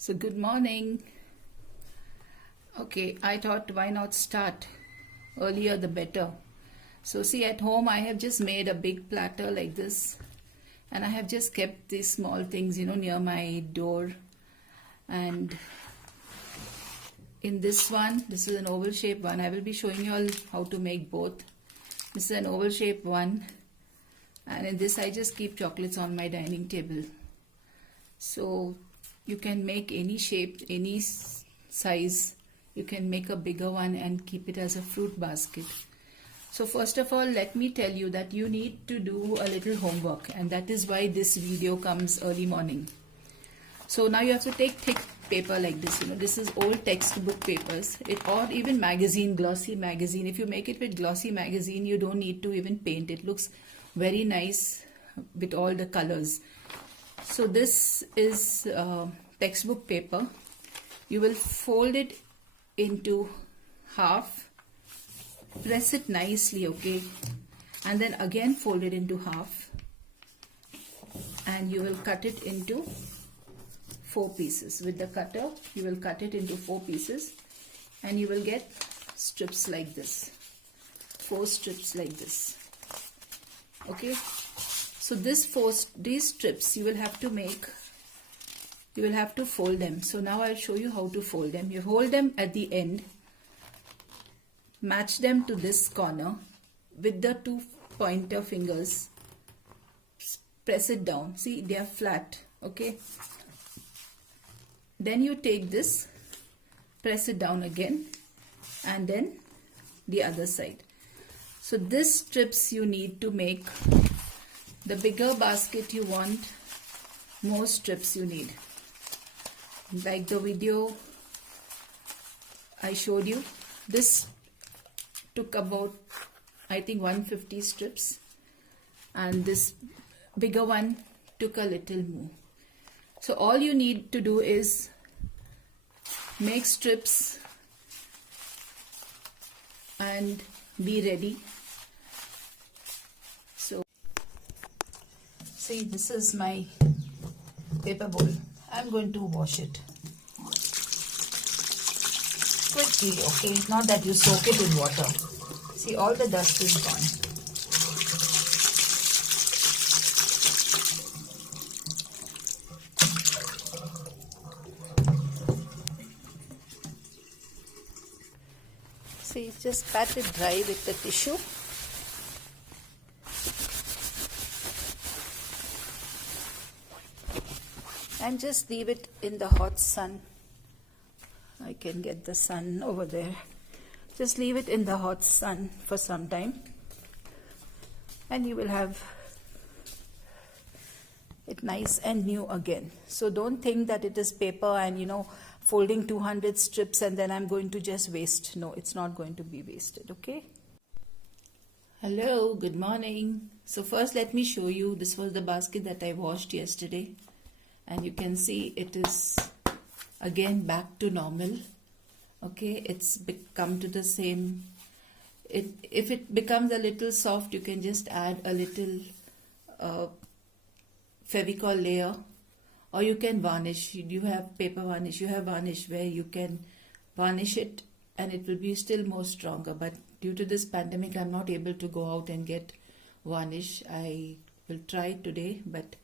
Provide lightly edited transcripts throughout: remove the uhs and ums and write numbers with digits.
So good morning. Okay, I thought why not start earlier the better. So see, at home I have just made a big platter like this, and I have just kept these small things near my door. And in this one, this is an oval shaped one. I will be showing you all how to make both. This is an oval shaped one, and in this I just keep chocolates on my dining table. So you can make any shape, any size. You can make a bigger one and keep it as a fruit basket. So first of all, let me tell you that you need to do a little homework, and that is why this video comes early morning. So now you have to take thick paper like this. This is old textbook papers, or even magazine, glossy magazine. If you make it with glossy magazine, you don't need to even paint. It looks very nice with all the colors. So this is textbook paper. You will fold it into half, press it nicely, okay, and then again fold it into half, and you will cut it into 4 pieces. With the cutter you will cut it into 4 pieces, and you will get strips like this, 4 strips like this. Okay, so these strips you will have to make, you will have to fold them. So now I'll show you how to fold them. You hold them at the end, match them to this corner with the 2 pointer fingers, press it down. See, they are flat, okay. Then you take this, press it down again, and then the other side. So this strips you need to make. The bigger basket you want, more strips you need. Like the video I showed you, this took about, I think, 150 strips, and this bigger one took a little more. So all you need to do is make strips and be ready. So see, this is my paper bowl. I'm going to wash it quickly, okay? Not that you soak it in water. See, all the dust is gone. See, just pat it dry with the tissue. And just leave it in the hot sun. I can get the sun over there. Just leave it in the hot sun for some time, and you will have it nice and new again. So don't think that it is paper and folding 200 strips and then I'm going to just waste. No, it's not going to be wasted, okay? Hello, good morning. So first let me show you, this was the basket that I washed yesterday, and you can see it is again back to normal. Okay, it's become to the same. If it becomes a little soft, you can just add a little Fevicol layer, or you can varnish. You have paper varnish, you have varnish where you can varnish it and it will be still more stronger. But due to this pandemic, I'm not able to go out and get varnish. I will try today, but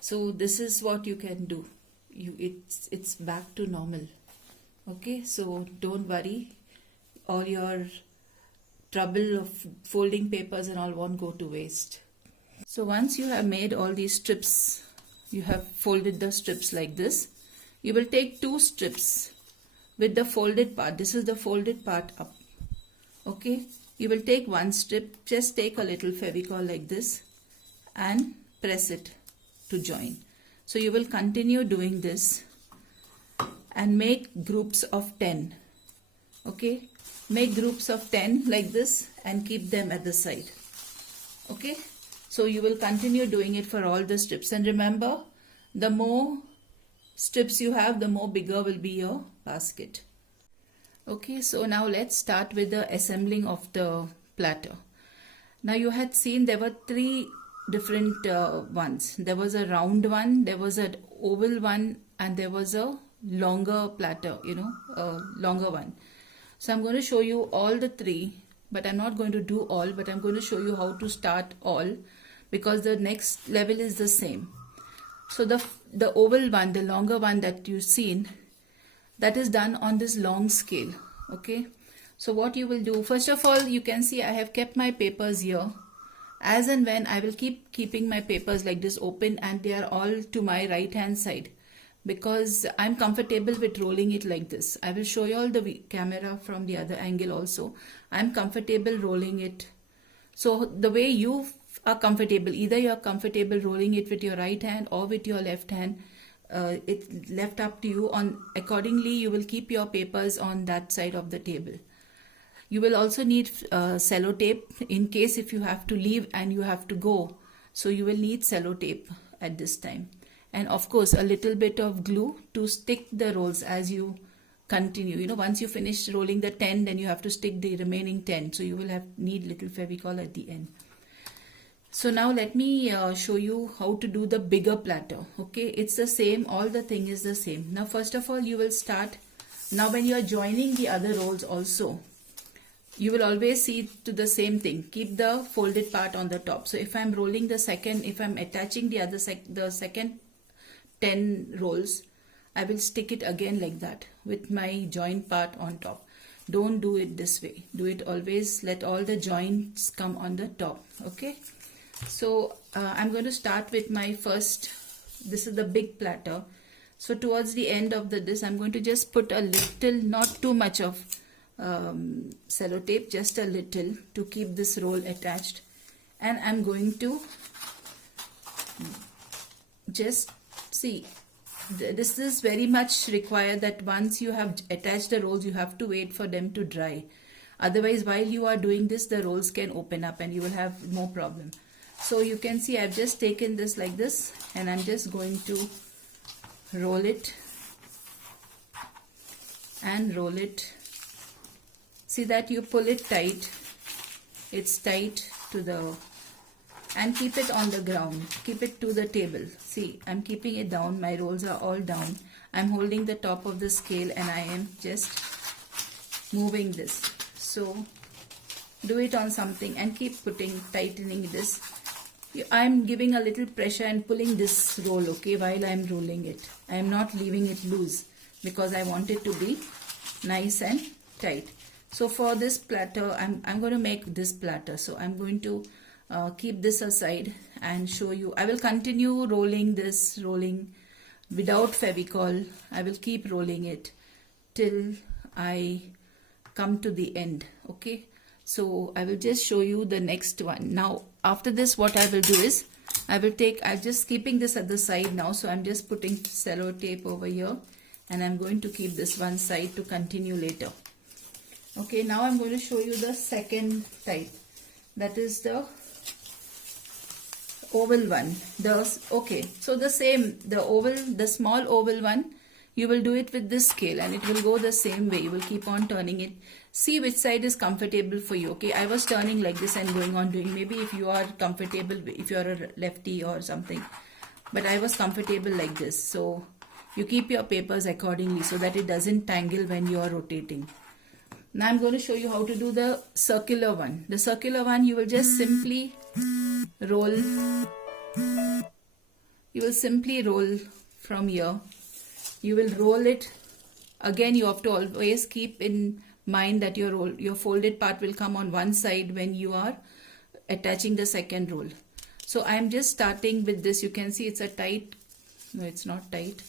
so this is what you can do. It's back to normal. Okay, so don't worry. All your trouble of folding papers and all won't go to waste. So once you have made all these strips, you have folded the strips like this. You will take 2 strips with the folded part. This is the folded part up. Okay, you will take 1 strip, just take a little Fevicol like this and press it to join. So you will continue doing this and make groups of 10. Okay, make groups of 10 like this and keep them at the side. Okay, so you will continue doing it for all the strips, and remember, the more strips you have, the more bigger will be your basket. Okay, so now let's start with the assembling of the platter. Now you had seen there were 3 different ones. There was a round one, there was an oval one, and there was a longer platter, a longer one. So I'm going to show you all the three, but I'm not going to do all, but I'm going to show you how to start all, because the next level is the same. So the oval one, the longer one that you've seen, that is done on this long scale. Okay, so what you will do, first of all, you can see I have kept my papers here. As and when, I will keeping my papers like this open, and they are all to my right hand side, because I'm comfortable with rolling it like this. I will show you all the camera from the other angle also. I'm comfortable rolling it. So the way you are comfortable, either you are comfortable rolling it with your right hand or with your left hand, it's left up to you. Accordingly, you will keep your papers on that side of the table. You will also need sellotape in case if you have to leave and you have to go. So you will need sellotape at this time. And of course, a little bit of glue to stick the rolls as you continue. Once you finish rolling the 10, then you have to stick the remaining 10. So you will need little Fevicol at the end. So now let me show you how to do the bigger platter. Okay, it's the same. All the thing is the same. Now, first of all, you will start. Now, when you are joining the other rolls also, you will always see to the same thing. Keep the folded part on the top. So if I'm rolling the second, if I'm attaching the second 10 rolls, I will stick it again like that with my joint part on top. Don't do it this way. Do it always, let all the joints come on the top. Okay. So I'm going to start with my first, this is the big platter. So towards the end of this, I'm going to just put a little, not too much of sellotape, just a little to keep this roll attached. And I'm going to just see, this is very much required that once you have attached the rolls, you have to wait for them to dry. Otherwise, while you are doing this, the rolls can open up and you will have more problem. So you can see I've just taken this like this, and I'm just going to roll it and roll it. See that you pull it tight. It's tight to the, and keep it on the ground. Keep it to the table. See, I'm keeping it down. My rolls are all down. I'm holding the top of the scale and I am just moving this. So do it on something and keep tightening this. I'm giving a little pressure and pulling this roll, okay, while I'm rolling it. I'm not leaving it loose because I want it to be nice and tight. So for this platter, I'm going to make this platter. So I'm going to keep this aside and show you. I will continue rolling without Fevicol. I will keep rolling it till I come to the end, okay. So I will just show you the next one. Now after this, what I will do is I'm just keeping this at the side now. So I'm just putting sellotape over here and I'm going to keep this one side to continue later. Okay, now I'm going to show you the second type. That is the oval one. Okay, so the same, the small oval one, you will do it with this scale and it will go the same way. You will keep on turning it. See which side is comfortable for you. Okay, I was turning like this and going on doing. Maybe if you are comfortable, if you are a lefty or something. But I was comfortable like this. So you keep your papers accordingly so that it doesn't tangle when you are rotating. Now I'm going to show you how to do the circular one. The circular one, you will just simply roll. You will simply roll from here. You will roll it. Again, you have to always keep in mind that your folded part will come on one side when you are attaching the second roll. So I am just starting with this. You can see it's a tight. No, it's not tight.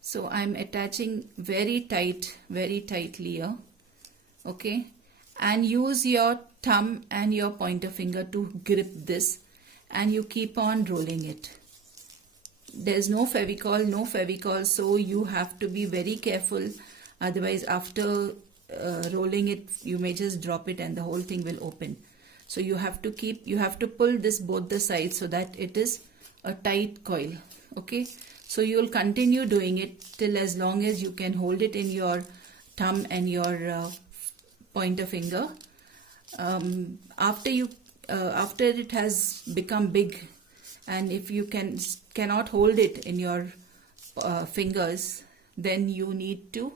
So I'm attaching very tightly here. Okay. And use your thumb and your pointer finger to grip this. And you keep on rolling it. There's no Fevicol, so you have to be very careful. Otherwise, after rolling it, you may just drop it and the whole thing will open. So you have to pull this both the sides so that it is a tight coil. Okay. So you will continue doing it till as long as you can hold it in your thumb and your pointer finger. After it has become big and if you cannot hold it in your fingers, then you need to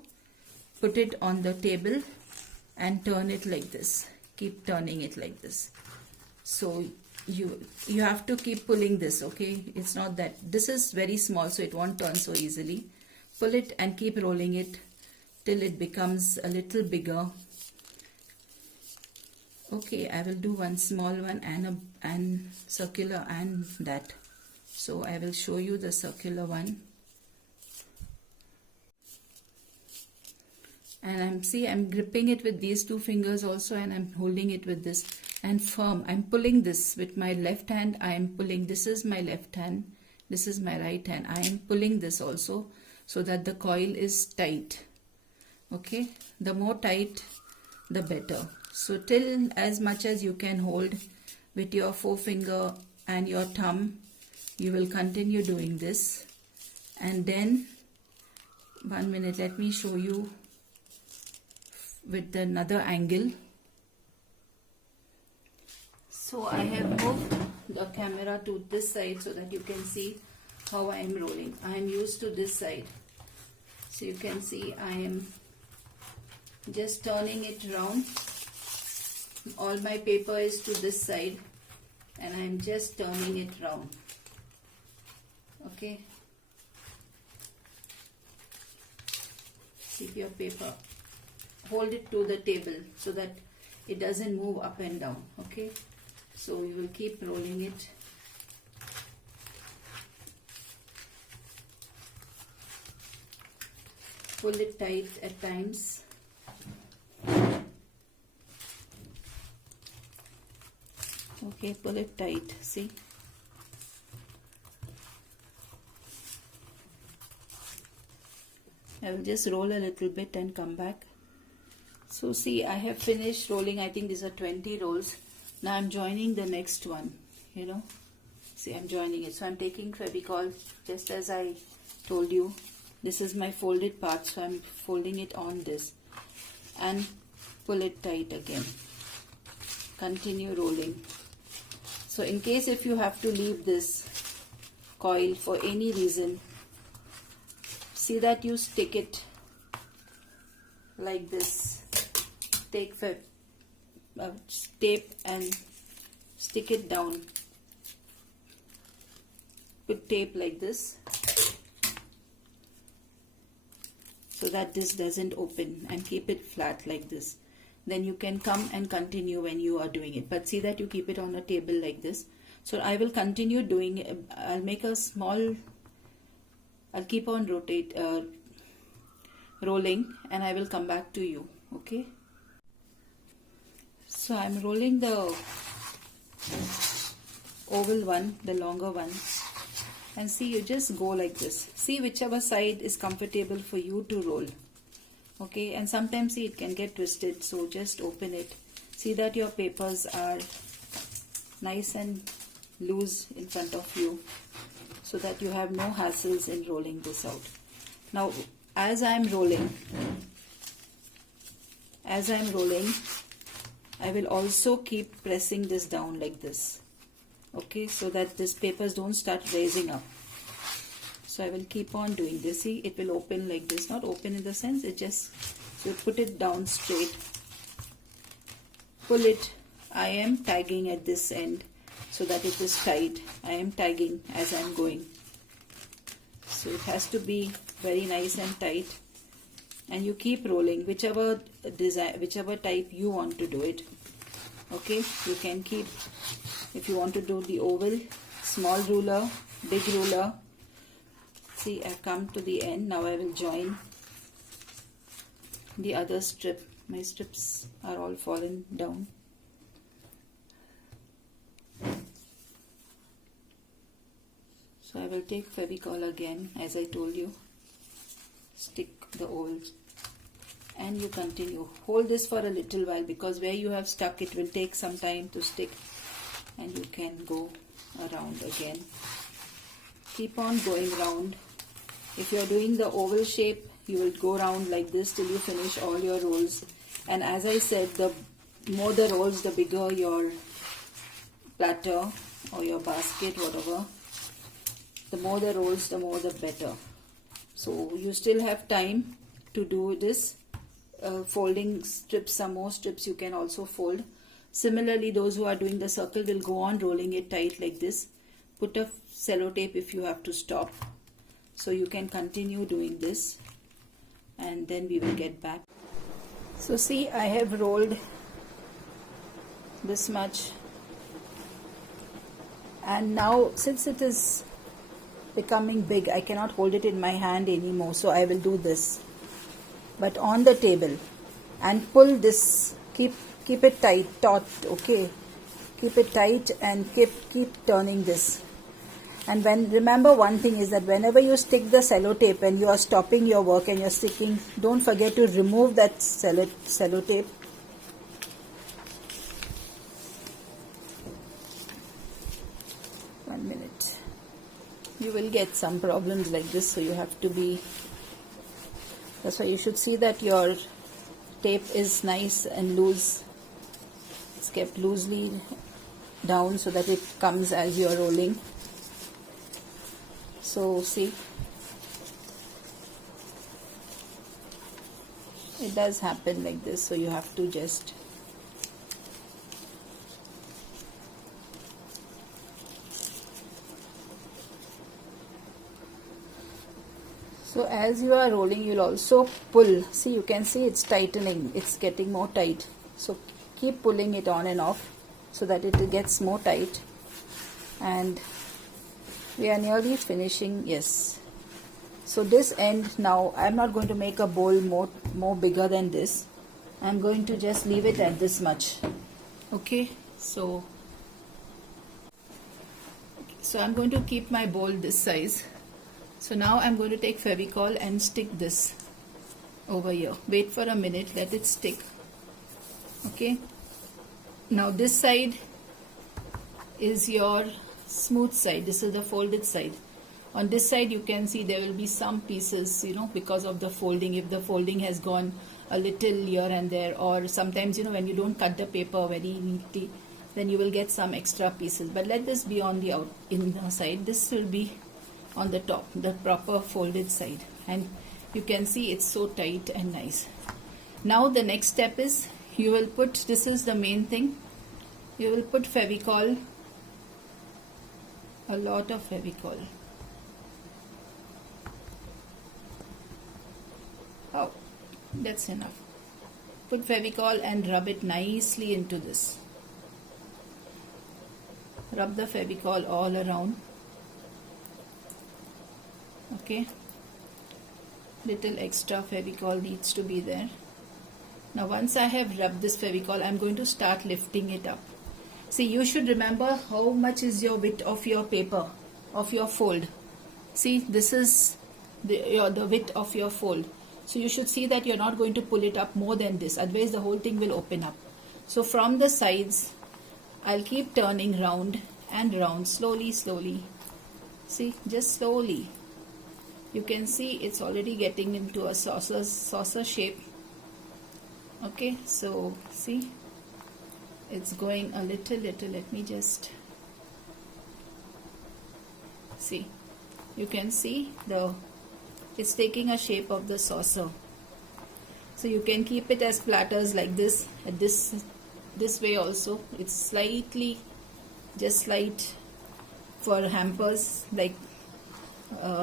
put it on the table and turn it like this. Keep turning it like this. So you have to keep pulling this, okay? It's not that this is very small, so it won't turn so easily. Pull it and keep rolling it till it becomes a little bigger. Okay, I will do one small one and circular and that. So I will show you the circular one. And I'm gripping it with these two fingers also, and I'm holding it with this and firm. I'm pulling this with my left hand. I am pulling. This is my left hand. This is my right hand. I am pulling this also so that the coil is tight. Okay, the more tight, the better. So till as much as you can hold with your forefinger and your thumb, you will continue doing this. And then 1 minute, let me show you with another angle. So I have moved the camera to this side so that you can see how I am rolling. I am used to this side, so you can see I am just turning it round. All my paper is to this side and I am just turning it round. Okay, keep your paper, hold it to the table so that it doesn't move up and down. Okay, so you will keep rolling it. Pull it tight at times. Okay, pull it tight. See, I will just roll a little bit and come back. So see, I have finished rolling. I think these are 20 rolls. Now I'm joining the next one, you know. See, I'm joining it. So I'm taking Fevicol just as I told you. This is my folded part, so I'm folding it on this and pull it tight again. Continue rolling. So in case if you have to leave this coil for any reason, see that you stick it like this. Take tape and stick it down. Put tape like this so that this doesn't open, and keep it flat like this. Then you can come and continue when you are doing it, but see that you keep it on a table like this. So I will continue doing it. I'll make a small, I'll keep on rolling, and I will come back to you. Okay, so I'm rolling the oval one, the longer one, and see, you just go like this. See whichever side is comfortable for you to roll. Okay, and sometimes see it can get twisted, so just open it. See that your papers are nice and loose in front of you so that you have no hassles in rolling this out. Now as I am rolling, I will also keep pressing this down like this. Okay, so that these papers don't start raising up. So I will keep on doing this. See, it will open like this. Not open in the sense, it just, so put it down straight. Pull it. I am tagging at this end so that it is tight. I am tagging as I am going. So it has to be very nice and tight. And you keep rolling, whichever design, whichever type you want to do it. Okay, you can keep, if you want to do the oval, small ruler, big ruler. See, I've come to the end. Now I will join the other strip. My strips are all fallen down. So I will take Fevicol again, as I told you. Stick the ovals and you continue. Hold this for a little while, because where you have stuck it will take some time to stick, and you can go around again. Keep on going round. If you are doing the oval shape, you will go round like this till you finish all your rolls. And as I said, the more the rolls, the bigger your platter or your basket, whatever, The more the rolls, the more the better. So you still have time to do this. Folding strips, some more strips you can also fold. Similarly, those who are doing the circle will go on rolling it tight like this. Put a sellotape if you have to stop. So you can continue doing this, and then we will get back. So see, I have rolled this much, and now since it is becoming big, I cannot hold it in my hand anymore, so I will do this, but on the table, and pull this. Keep it tight, taut, okay? Keep it tight and keep turning this. And remember one thing is that whenever you stick the sellotape and you are stopping your work and you're sticking, don't forget to remove that sellotape. One minute. You will get some problems like this, so you have to be, that's why you should see that your tape is nice and loose. It's kept loosely down so that it comes as you're rolling. So see, it does happen like this, so you have to just so as you are rolling, you'll also pull. See, you can see it's tightening, it's getting more tight, so keep pulling it on and off so that it gets more tight. And we are nearly finishing. Yes, so this end, now I'm not going to make a bowl more bigger than this. I'm going to just leave it at this much. Okay, so I'm going to keep my bowl this size. So now I'm going to take Fevicol and stick this over here. Wait for a minute, let it stick. Okay, now this side is your smooth side, this is the folded side. On this side you can see there will be some pieces, because of the folding, if the folding has gone a little here and there, or sometimes when you don't cut the paper very neatly, then you will get some extra pieces. But let this be on the inner side, this will be on the top, the proper folded side, and you can see it's so tight and nice. Now the next step is, you will put, this is the main thing, you will put Fevicol, a lot of Fevicol. Oh, that's enough. Put Fevicol and rub it nicely into this. Rub the Fevicol all around. Okay, little extra Fevicol needs to be there. Now once I have rubbed this Fevicol, I'm going to start lifting it up. See, you should remember how much is your width of your paper, of your fold. See, this is the width of your fold. So you should see that you're not going to pull it up more than this, otherwise the whole thing will open up. So from the sides, I'll keep turning round and round, slowly. See, just slowly. You can see it's already getting into a saucer shape. Okay, so see, it's going a little. Let me just see. You can see it's taking a shape of the saucer. So you can keep it as platters like this, at this way also. It's slightly, just slight, for hampers, like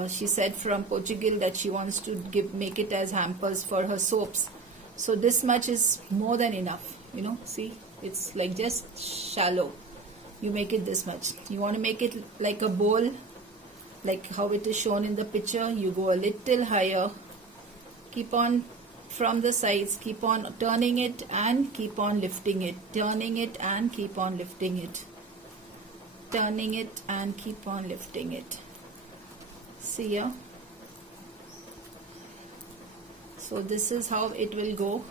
she said from Portugal that she wants to make it as hampers for her soaps. So this much is more than enough, see, it's like just shallow. You make it this much. You want to make it like a bowl, like how it is shown in the picture. You go a little higher, keep on from the sides, keep on turning it and keep on lifting it, turning it and keep on lifting it, turning it and keep on lifting it. See here. So this is how it will go.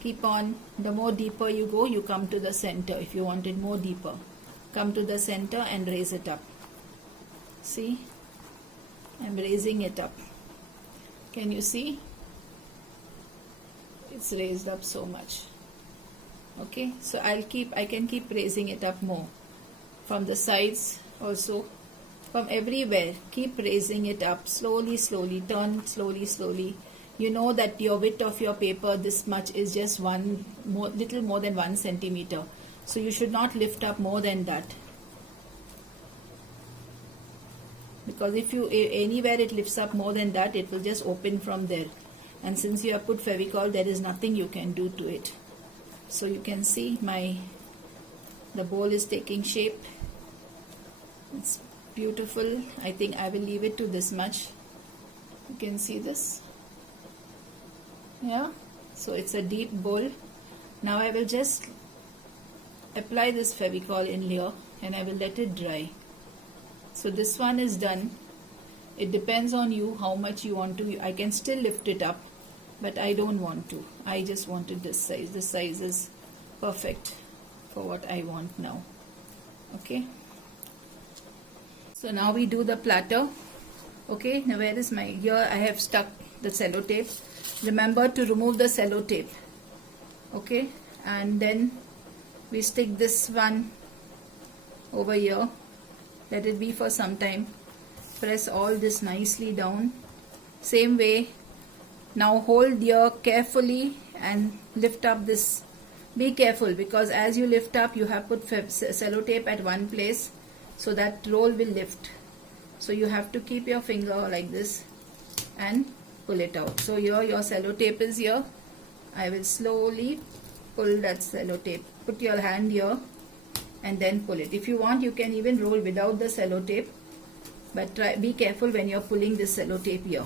Keep on, the more deeper you go, you come to the center. If you want it more deeper, come to the center and raise it up. See, I'm raising it up. Can you see? It's raised up so much. Okay, so I can keep raising it up more from the sides also. from everywhere. Keep raising it up slowly, slowly, turn slowly, slowly. You know that your width of your paper, this much, is just little more than 1 centimeter. So you should not lift up more than that. Because if you anywhere it lifts up more than that, it will just open from there. And since you have put Fevicol, there is nothing you can do to it. So you can see the bowl is taking shape. It's beautiful. I think I will leave it to this much. You can see this. Yeah, so it's a deep bowl. Now I will just apply this Fevicol in here and I will let it dry. So this one is done. It depends on you how much you want to. I can still lift it up, but I don't want to. I just wanted this size. This size is perfect for what I want now. Okay. So now we do the platter. Okay, now where is here I have stuck the sellotape. Remember to remove the sellotape. Okay, and then we stick this one over here. Let it be for some time. Press all this nicely down. Same way. Now hold here carefully and lift up this. Be careful because as you lift up, you have put sellotape at one place, so that roll will lift. So you have to keep your finger like this and pull it out. So here your sellotape is here. I will slowly pull that sellotape. Put your hand here and then pull it. If you want, you can even roll without the sellotape, but be careful when you're pulling this sellotape here.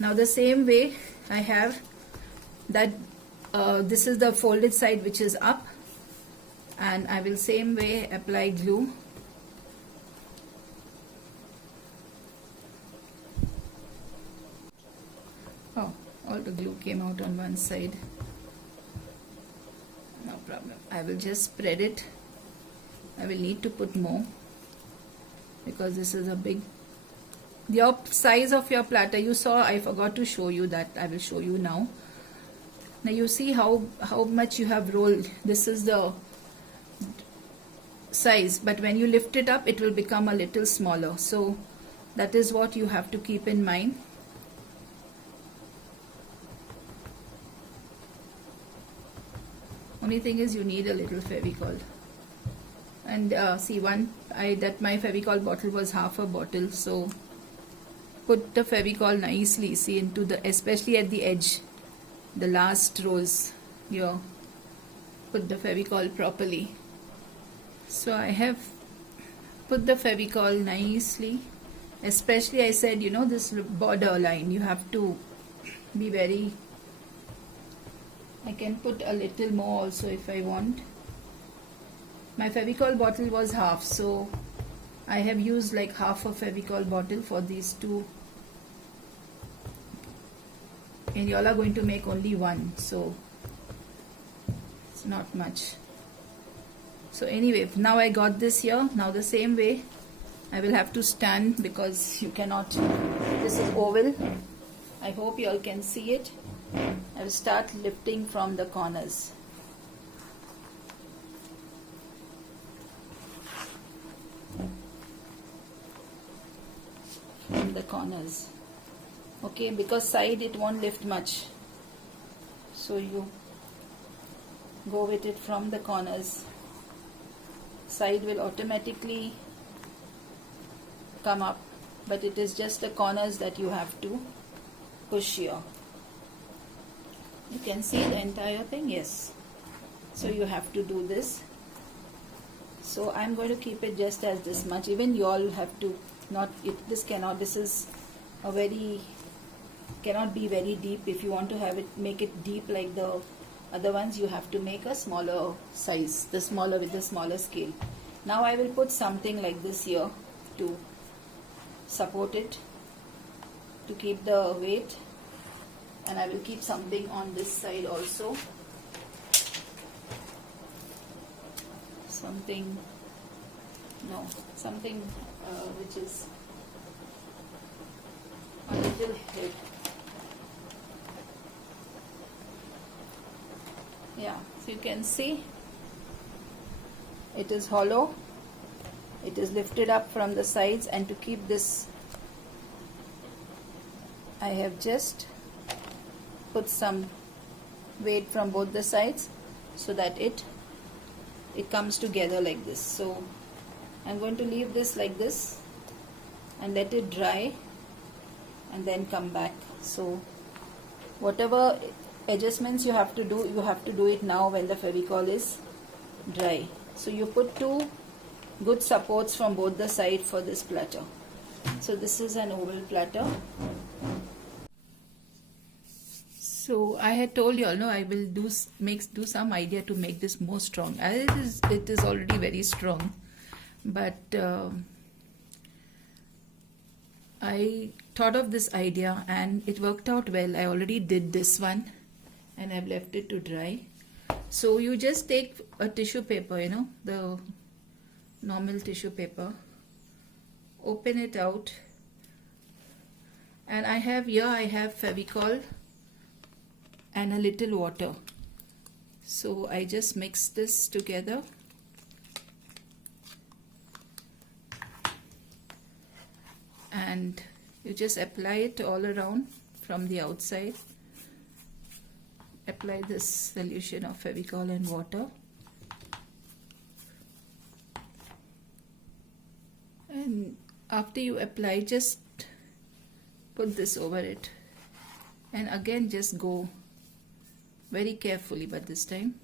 Now the same way I have that this is the folded side which is up, and I will same way apply glue. Oh, all the glue came out on one side. No problem. I will just spread it. I will need to put more because this is a big, your size of your platter. You saw, I forgot to show you that. I will show you now. Now you see how much you have rolled. This is the size, but when you lift it up, it will become a little smaller. So that is what you have to keep in mind. Only thing is you need a little Fevicol. And see, that my Fevicol bottle was half a bottle, so put the Fevicol nicely, see, into the, especially at the edge, the last rows here, put the Fevicol properly. So I have put the Fevicol nicely, especially I said, you know, this border line, you have to be very, I can put a little more also if I want. My Fevicol bottle was half, so I have used like half a Fevicol bottle for these two, and you all are going to make only one, so it's not much. So anyway, now I got this here. Now the same way I will have to stand because you cannot, this is oval. I hope you all can see it. I will start lifting from the corners. From the corners. Okay, because side it won't lift much. So you go with it from the corners. Side will automatically come up, but it is just the corners that you have to push here. You can see the entire thing, yes. So you have to do this. So I'm going to keep it just as this much. Even you all have to not, this is a very, cannot be very deep. If you want to have it, make it deep like the other ones, you have to make a smaller size, the smaller with the smaller scale. Now I will put something like this here to support it, to keep the weight, and I will keep something on this side also. Something which is a little head. Yeah, so you can see it is hollow it is lifted up from the sides, and to keep this I have just put some weight from both the sides so that it comes together like this. So I'm going to leave this like this and let it dry and then come back. So whatever adjustments you have to do it now when the Fevicol is dry. So you put two good supports from both the side for this platter. So this is an oval platter. So I had told you all, no, I will do some idea to make this more strong. As it is already very strong, but I thought of this idea and it worked out well. I already did this one and I've left it to dry. So you just take a tissue paper, you know, the normal tissue paper, open it out, and I have Fevicol and a little water. So I just mix this together and you just apply it all around from the outside. Apply this solution of Fevicol and water, and after you apply, just put this over it, and again just go very carefully, but this time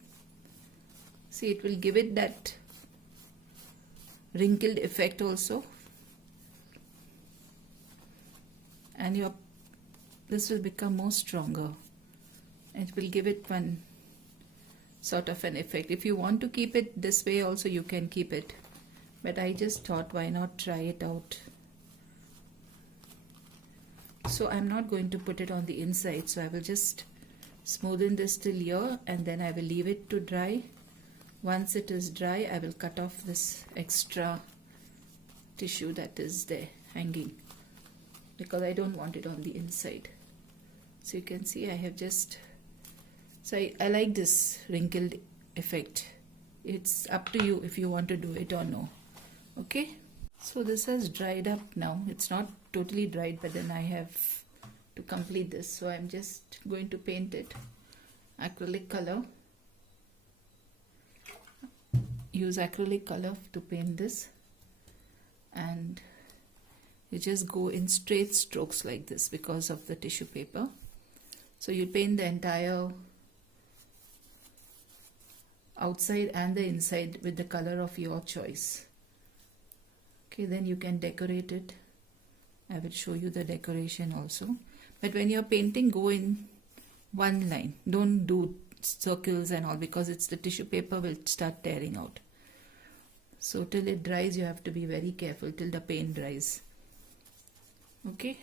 see, it will give it that wrinkled effect also, and this will become more stronger. It will give it one sort of an effect. If you want to keep it this way also, you can keep it, but I just thought, why not try it out. So I'm not going to put it on the inside, so I will just smoothen this till here and then I will leave it to dry. Once it is dry, I will cut off this extra tissue that is there hanging, because I don't want it on the inside. So you can see I have just, so I like this wrinkled effect. It's up to you if you want to do it or no. Okay, so this has dried up now. It's not totally dried, but then I have to complete this. So I'm just going to paint it acrylic color. Use acrylic color to paint this, and you just go in straight strokes like this because of the tissue paper. So you paint the entire outside and the inside with the color of your choice. Okay, then you can decorate it. I will show you the decoration also. But when you're painting, go in one line. Don't do circles and all, because it's the tissue paper will start tearing out. So till it dries, you have to be very careful till the paint dries. Okay.